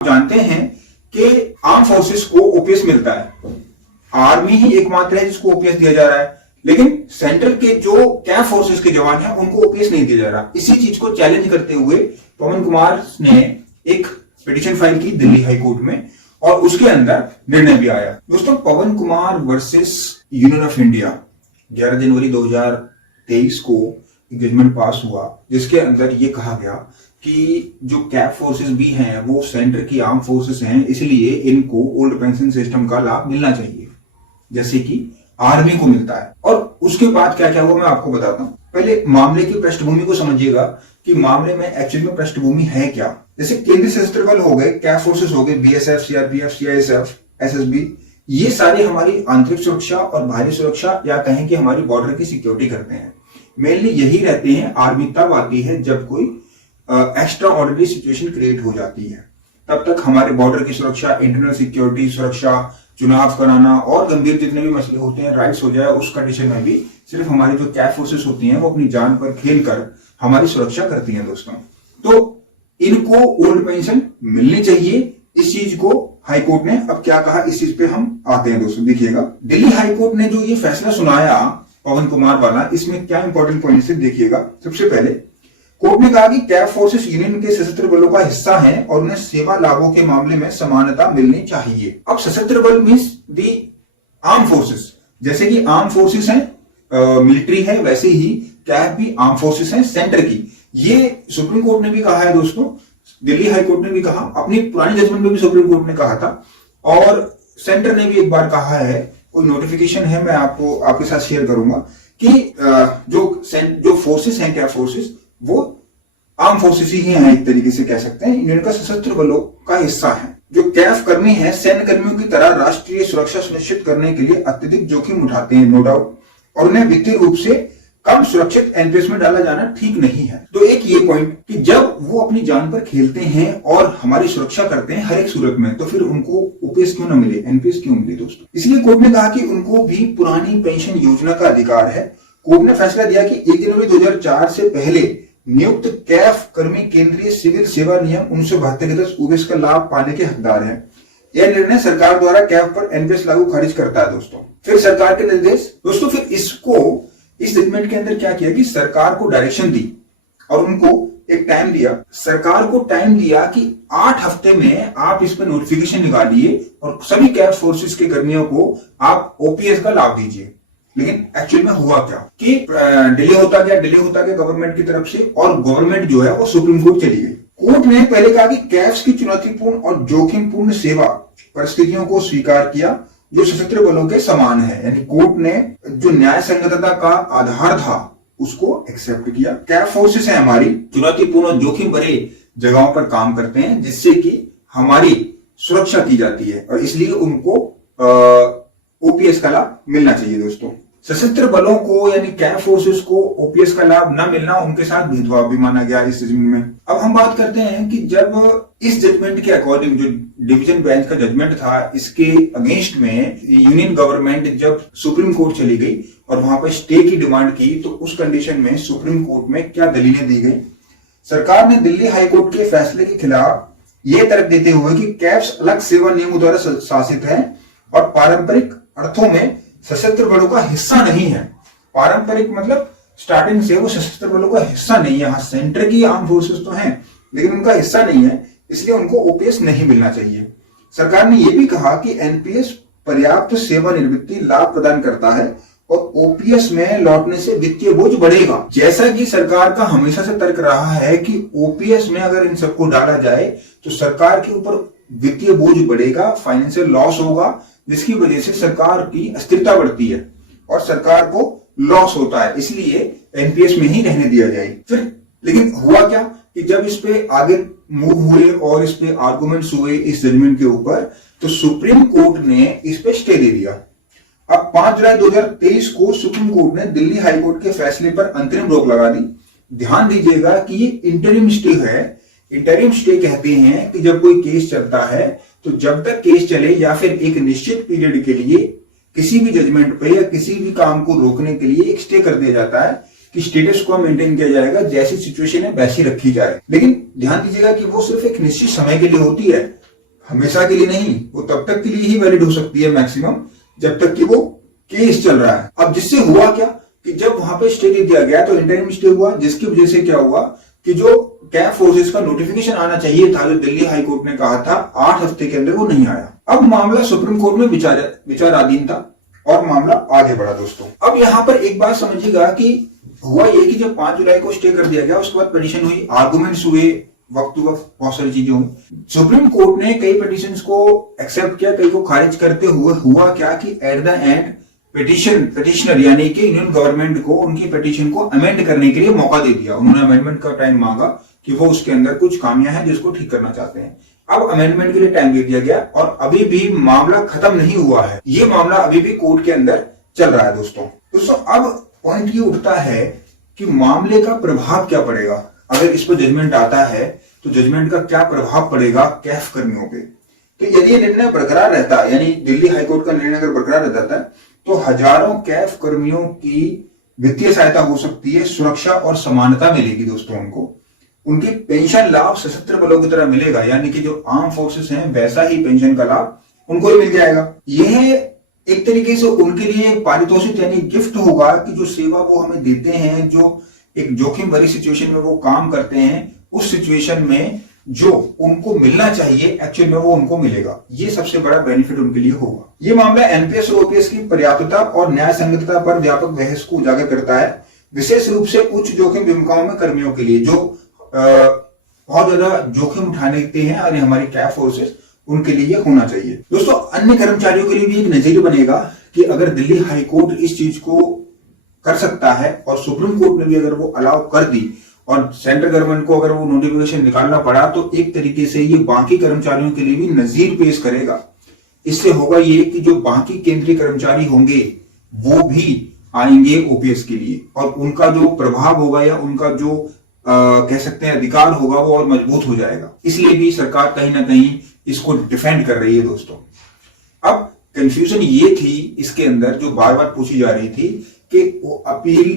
जानते हैं कि आर्म फोर्सेस को ओपीएस मिलता है। आर्मी ही एकमात्र है जिसको ओपीएस दिया जा रहा है, लेकिन सेंट्रल के जो कैंप फोर्सेस के जवान हैं उनको ओपीएस नहीं दिया जा रहा। इसी चीज को चैलेंज करते हुए पवन कुमार ने एक पिटीशन फाइल की दिल्ली हाई कोर्ट में, और उसके अंदर निर्णय भी आया। दोस्तों, Pawan Kumar versus union of India 11 जनवरी 2023 को एक जजमेंट पास हुआ, जिसके अंदर ये कहा गया कि जो कैप फोर्सेस भी हैं वो सेंटर की आर्म फोर्सेस हैं, इसलिए इनको ओल्ड पेंशन सिस्टम का लाभ मिलना चाहिए जैसे कि आर्मी को मिलता है। और उसके बाद क्या क्या हुआ मैं आपको बताता हूं। पहले मामले की पृष्ठभूमि को समझिएगा कि मामले में एक्चुअली में पृष्ठभूमि है क्या। जैसे केंद्रीय सशस्त्र बल हो गए, कैप फोर्सेस हो गए, बीएसएफ, सीआरपीएफ, सीआईएसएफ, एसएसबी, ये सारे हमारी आंतरिक सुरक्षा और बाहरी सुरक्षा या कहें कि हमारी बॉर्डर की सिक्योरिटी करते हैं। मेनली यही रहते हैं। आर्मी तब आती है जब कोई एक्स्ट्रा ऑर्डिनरी सिचुएशन क्रिएट हो जाती है, तब तक हमारे बॉर्डर की सुरक्षा, इंटरनल सिक्योरिटी सुरक्षा, चुनाव कराना और गंभीर जितने भी मसले होते हैं, राइट्स हो जाए, उस कंडीशन में भी सिर्फ हमारी जो कैप फोर्सेस होती हैं वो अपनी जान पर खेलकर हमारी सुरक्षा करती हैं। दोस्तों, तो इनको ओल्ड पेंशन मिलनी चाहिए। इस चीज को हाई कोर्ट ने अब क्या कहा, इस चीज पे हम आते हैं। दोस्तों देखिएगा, दिल्ली हाई कोर्ट ने जो ये फैसला सुनाया पवन कुमार वाला, इसमें क्या इंपॉर्टेंट पॉइंट्स है देखिएगा। सबसे पहले कोर्ट ने कहा कि कैप फोर्सेस यूनियन के सशस्त्र बलों का हिस्सा हैं और उन्हें सेवा लाभों के मामले में समानता मिलनी चाहिए। अब सशस्त्र बल मींस दी आर्म फोर्सेस, जैसे कि आर्म फोर्सेस हैं, मिलिट्री है, वैसे ही कैप भी आर्म फोर्सेस हैं सेंटर की। ये सुप्रीम कोर्ट ने भी कहा है दोस्तों, दिल्ली हाई कोर्ट ने भी कहा, अपनी पुरानी जजमेंट में भी सुप्रीम कोर्ट ने कहा था, और सेंटर ने भी एक बार कहा है। कोई नोटिफिकेशन है, मैं आपको आपके साथ शेयर करूंगा कि जो फोर्सेस हैं, कैप फोर्सेस, वो आर्म फोर्सेस ही हैं, एक तरीके से कह सकते हैं, यूनियन का सशस्त्र बलों का हिस्सा है। जो कैफ कर्मी हैं, सैन्य कर्मियों की तरह राष्ट्रीय सुरक्षा सुनिश्चित करने के लिए अत्यधिक जोखिम उठाते हैं, नो डाउट, और उन्हें वित्तीय रूप से कम सुरक्षित एनपीएस में डाला जाना ठीक नहीं है। तो एक ये पॉइंट कि जब वो अपनी जान पर खेलते हैं और हमारी सुरक्षा करते हैं हर एक सूरत में, तो फिर उनको ओपीएस क्यों ना मिले, एनपीएस क्यों मिले दोस्तों। इसलिए कोर्ट ने कहा कि उनको भी पुरानी पेंशन योजना का अधिकार है। कोर्ट ने फैसला दिया कि 1 जनवरी 2004 से पहले नियुक्त कैफ कर्मी केंद्रीय सिविल सेवा नियम 1972 के तहत ओपीएस का लाभ पाने के हकदार हैं। यह निर्णय सरकार द्वारा कैफ पर एनपीएस लागू खारिज करता है। दोस्तों, फिर सरकार के निर्देश, दोस्तों फिर इसको इस जजमेंट के अंदर क्या किया कि सरकार को डायरेक्शन दी और उनको एक टाइम दिया। सरकार को टाइम दिया कि 8 हफ्ते में आप इस पर नोटिफिकेशन निकालिए और सभी कैफ फोर्सेस के कर्मियों को आप ओपीएस का लाभ दीजिए। लेकिन एक्चुअल में हुआ क्या कि डिले होता गया गवर्नमेंट की तरफ से, और गवर्नमेंट जो है वो सुप्रीम कोर्ट चली गई। कोर्ट ने पहले कहा कि कैफ्स की चुनौतीपूर्ण और जोखिमपूर्ण सेवा परिस्थितियों को स्वीकार किया जो सशस्त्र बलों के समान है। यानी कोर्ट ने जो न्याय संगतता का आधार था उसको एक्सेप्ट किया। कैफ फोर्सेस है हमारी, चुनौतीपूर्ण और जोखिम भरे जगहों पर काम करते हैं, जिससे कि हमारी सुरक्षा की जाती है, और इसलिए उनको ओपीएस का लाभ मिलना चाहिए। दोस्तों, सशस्त्र बलों को यानी कैप फोर्सेस को ओपीएस का लाभ न मिलना उनके साथ भेदभाव भी माना गया इस जजमेंट में। अब हम बात करते हैं कि जब इस जजमेंट के अकॉर्डिंग जो डिवीजन बेंच का जजमेंट था, इसके अगेंस्ट में यूनियन गवर्नमेंट जब सुप्रीम कोर्ट चली गई और वहां पर स्टे की डिमांड की, तो उस कंडीशन में सुप्रीम कोर्ट में क्या दलीलें दी गई। सरकार ने दिल्ली हाई कोर्ट के फैसले के खिलाफ यह तर्क देते हुए कि कैप्स अलग सेवा नियमों द्वारा शासित है और पारंपरिक अर्थों में सशस्त्र बलों का हिस्सा नहीं है। पारंपरिक मतलब स्टार्टिंग से वो सशस्त्र बलों का हिस्सा नहीं है। हाँ, सेंटर की आर्म फोर्सेस तो हैं, लेकिन उनका हिस्सा नहीं है, इसलिए उनको ओपीएस नहीं मिलना चाहिए। सरकार ने यह भी कहा कि एनपीएस पर्याप्त सेवानिवृत्ति लाभ प्रदान करता है और ओपीएस में लौटने से वित्तीय बोझ बढ़ेगा। जैसा कि सरकार का हमेशा से तर्क रहा है कि ओपीएस में अगर इन सबको डाला जाए तो सरकार के ऊपर वित्तीय बोझ बढ़ेगा, फाइनेंशियल लॉस होगा, जिसकी वजह से सरकार की अस्थिरता बढ़ती है और सरकार को लॉस होता है, इसलिए एनपीएस में ही रहने दिया जाए। फिर लेकिन हुआ क्या कि जब इस पे आगे मूव हुए और इस पे आर्गुमेंट्स हुए इस जजमेंट के ऊपर, तो सुप्रीम कोर्ट ने इस पे स्टे दे दिया। अब 5 जुलाई 2023 को सुप्रीम कोर्ट ने दिल्ली हाई कोर्ट के फैसले पर अंतरिम रोक लगा दी। ध्यान दीजिएगा कि ये इंटरिम स्टे है। इंटरिम स्टे कहते हैं कि जब कोई केस चलता है तो जब तक केस चले या फिर एक निश्चित पीरियड के लिए किसी भी जजमेंट पे या किसी भी काम को रोकने के लिए एक स्टे कर दिया जाता है कि स्टेटस को मेंटेन किया जाएगा, जैसी सिचुएशन है वैसी रखी जाए। लेकिन ध्यान दीजिएगा कि वो सिर्फ एक निश्चित समय के लिए होती है, हमेशा के लिए नहीं, वो तब तक के लिए ही वैलिड हो सकती है मैक्सिमम, जब तक कि वो केस चल रहा है। अब जिससे हुआ क्या कि जब वहां पे स्टे दे दिया गया तो इंटरिम स्टे हुआ, जिसकी वजह से क्या हुआ कि जो कैब फोर्सेस का नोटिफिकेशन आना चाहिए था, जो दिल्ली हाई कोर्ट ने कहा था 8 हफ्ते के अंदर, वो नहीं आया। अब मामला सुप्रीम कोर्ट में विचाराधीन था और मामला आगे बढ़ा दोस्तों। अब यहां पर एक बात समझिएगा कि हुआ ये कि जब 5 जुलाई को स्टे कर दिया गया, उसके बाद पिटीशन हुई, आर्गुमेंट्स हुए, वक्त टू वक्त बहुत सारी चीजें हुई। सुप्रीम कोर्ट ने कई पिटीशंस को एक्सेप्ट किया, कई को खारिज करते हुए हुआ क्या कि एट द एंड पिटिशनर यानी कि इंडियन गवर्नमेंट को उनकी पिटीशन को अमेंड करने के लिए मौका दे दिया। उन्होंने अमेंडमेंट का टाइम मांगा कि वो उसके अंदर कुछ खामियां हैं जिसको ठीक करना चाहते हैं। अब अमेंडमेंट के लिए टाइम दे दिया गया और अभी भी मामला खत्म नहीं हुआ है, ये मामला अभी भी कोर्ट के अंदर चल रहा है दोस्तों। अब पॉइंट ये उठता है कि मामले का प्रभाव क्या पड़ेगा, अगर इस पर जजमेंट आता है तो जजमेंट का क्या प्रभाव पड़ेगा कैफ कर्मियों पे। तो यदि निर्णय बरकरार रहता है, यानी दिल्ली हाईकोर्ट का निर्णय अगर बरकरार रहता है, तो हजारों कैफ कर्मियों की वित्तीय सहायता हो सकती है, सुरक्षा और समानता मिलेगी दोस्तों उनको, उनकी पेंशन लाभ सशस्त्र बलों की तरह मिलेगा, यानी कि जो आर्म फोर्सेस हैं वैसा ही पेंशन का लाभ उनको ही मिल जाएगा। यह एक तरीके से उनके लिए पारितोषिक यानी गिफ्ट होगा कि जो सेवा वो हमें देते हैं, जो एक जोखिम भरी सिचुएशन में वो काम करते हैं, उस सिचुएशन में जो उनको मिलना चाहिए एक्चुअल में वो उनको मिलेगा। ये सबसे बड़ा बेनिफिट उनके लिए होगा। ये मामला एनपीएस और ओपीएस की पर्याप्तता और न्याय संगतता पर व्यापक बहस को उजागर करता है, विशेष रूप से उच्च जोखिम भूमिकाओं में कर्मियों के लिए जो बहुत ज्यादा जोखिम उठाने हैं और हमारी कैब फोर्सेस, उनके लिए होना चाहिए। दोस्तों अन्य कर्मचारियों के लिए भी एक नजरिया बनेगा कि अगर दिल्ली हाईकोर्ट इस चीज को कर सकता है और सुप्रीम कोर्ट ने भी अगर वो अलाउ कर दी और सेंट्रल गवर्नमेंट को अगर वो नोटिफिकेशन निकालना पड़ा, तो एक तरीके से ये बाकी कर्मचारियों के लिए भी नजीर पेश करेगा। इससे होगा ये कि जो बाकी केंद्रीय कर्मचारी होंगे वो भी आएंगे ओपीएस के लिए और उनका जो प्रभाव होगा या उनका जो कह सकते हैं अधिकार होगा वो और मजबूत हो जाएगा। इसलिए भी सरकार कहीं ना कहीं इसको डिफेंड कर रही है दोस्तों। अब कंफ्यूजन ये थी इसके अंदर जो बार बार पूछी जा रही थी कि वो अपील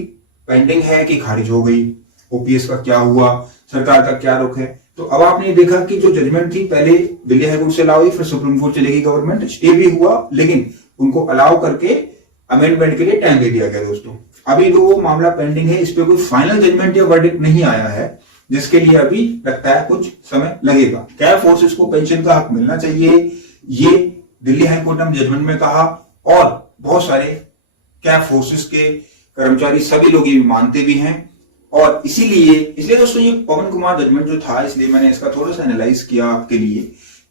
पेंडिंग है कि खारिज हो गई, ओपीएस का क्या हुआ, सरकार का क्या रुख है। तो अब आपने देखा कि जो जजमेंट थी पहले दिल्ली हाईकोर्ट से अलाउ हुई, फिर सुप्रीम कोर्ट चलेगी गवर्नमेंट, स्टे भी हुआ, लेकिन उनको अलाउ करके अमेंडमेंट के लिए टाइम दे दिया गया दोस्तों। अभी वो मामला पेंडिंग है, इस पे कोई फाइनल जजमेंट या वर्डिक्ट नहीं आया है, जिसके लिए अभी लगता है कुछ समय लगेगा। कैब फोर्सेस को पेंशन का हक मिलना चाहिए, ये दिल्ली हाईकोर्ट ने जजमेंट में कहा और बहुत सारे कैब फोर्सेस के कर्मचारी सभी लोग ये मानते भी हैं। और इसीलिए दोस्तों ये पवन कुमार जजमेंट जो था, इसलिए मैंने इसका थोड़ा सा एनालाइज किया आपके लिए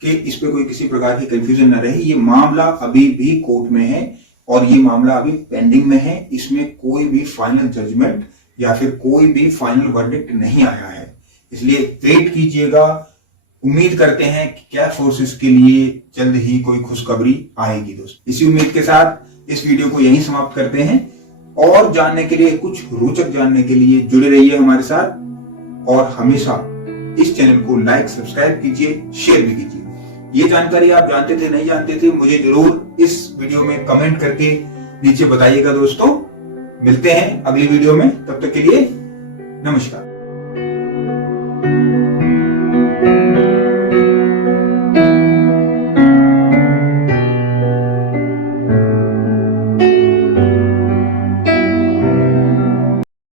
कि इस पे कोई किसी प्रकार की कंफ्यूजन न रहे। ये मामला अभी भी कोर्ट में है और ये मामला अभी पेंडिंग में है, इसमें कोई भी फाइनल जजमेंट या फिर कोई भी फाइनल वर्डिक्ट नहीं आया है, इसलिए वेट कीजिएगा। उम्मीद करते हैं कि कैब फोर्सेस के लिए जल्द ही कोई खुशखबरी आएगी दोस्तों। इसी उम्मीद के साथ इस वीडियो को यहीं समाप्त करते हैं और जानने के लिए, कुछ रोचक जानने के लिए जुड़े रहिए हमारे साथ और हमेशा इस चैनल को लाइक सब्सक्राइब कीजिए, शेयर भी कीजिए। ये जानकारी आप जानते थे नहीं जानते थे, मुझे जरूर इस वीडियो में कमेंट करके नीचे बताइएगा दोस्तों। मिलते हैं अगली वीडियो में, तब तक के लिए नमस्कार।